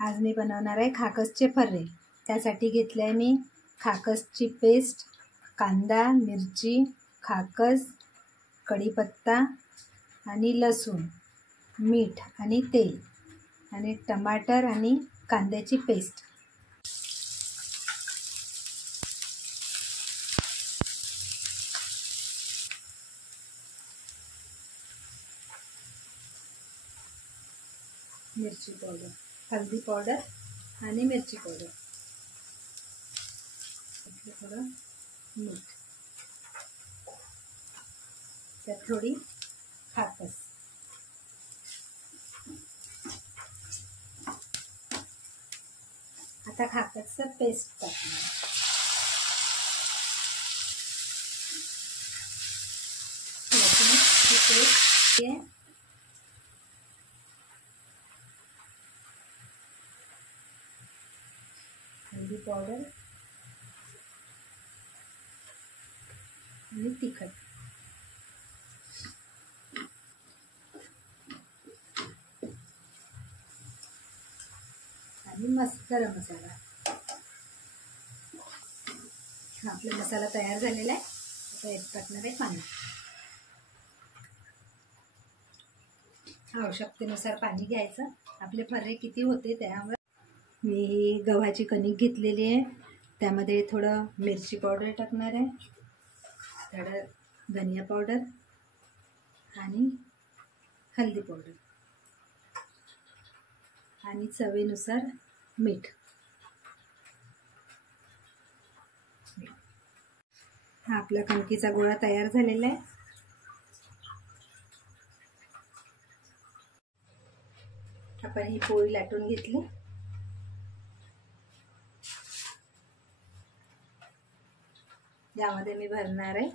आज मी बनवणार आहे खाकसचे फर्रे। त्यासाठी घेतले आहे मी खाकसची पेस्ट, कांदा, मिरची, खाकस, कढीपत्ता आणि लसूण, मीठ आणि तेल आणि टमाटर आणि कांद्याची पेस्ट। मिरची पावडर, हल्दी पावडर आणि मिरची पावडर, थोडं मीठ, त्यात थोडी खाकस। आता खाकसचं पेस्ट टाकणार। हल्दी पावडर आणि तिखट, आणि गरम मसाला। आपला मसाला तयार झालेला आहे। आता यात टाकणार आहे पाणी। आवश्यकतेनुसार पाणी घ्यायचं। आपले फर्रे किती होते त्यामुळे मी गव्हाची कणिक घेतलेली आहे। त्यामध्ये थोडं मिरची पावडर टाकणार आहे, थोडं धनिया पावडर आणि हल्दी पावडर आणि चवीनुसार मीठ। हा आपला कणकीचा गोळा तयार झालेला आहे। आपण ही पोळी लाटून घेतली। यामध्ये मी भरणार आहे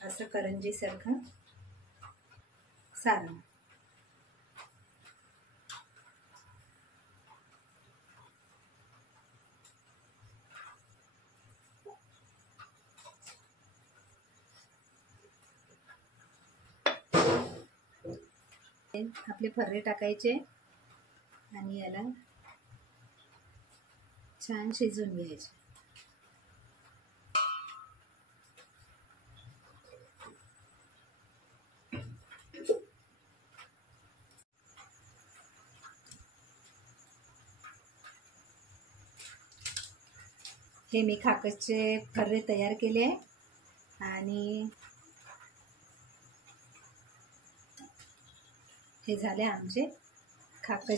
असं करंजी सारखं सारण। आपले फर्रे टाकायचे आणि याला छान शिजवून घ्यायचे। हे मी खाकसचे फर्रे तयार केले आहे आणि हे झाले आमचे खाकस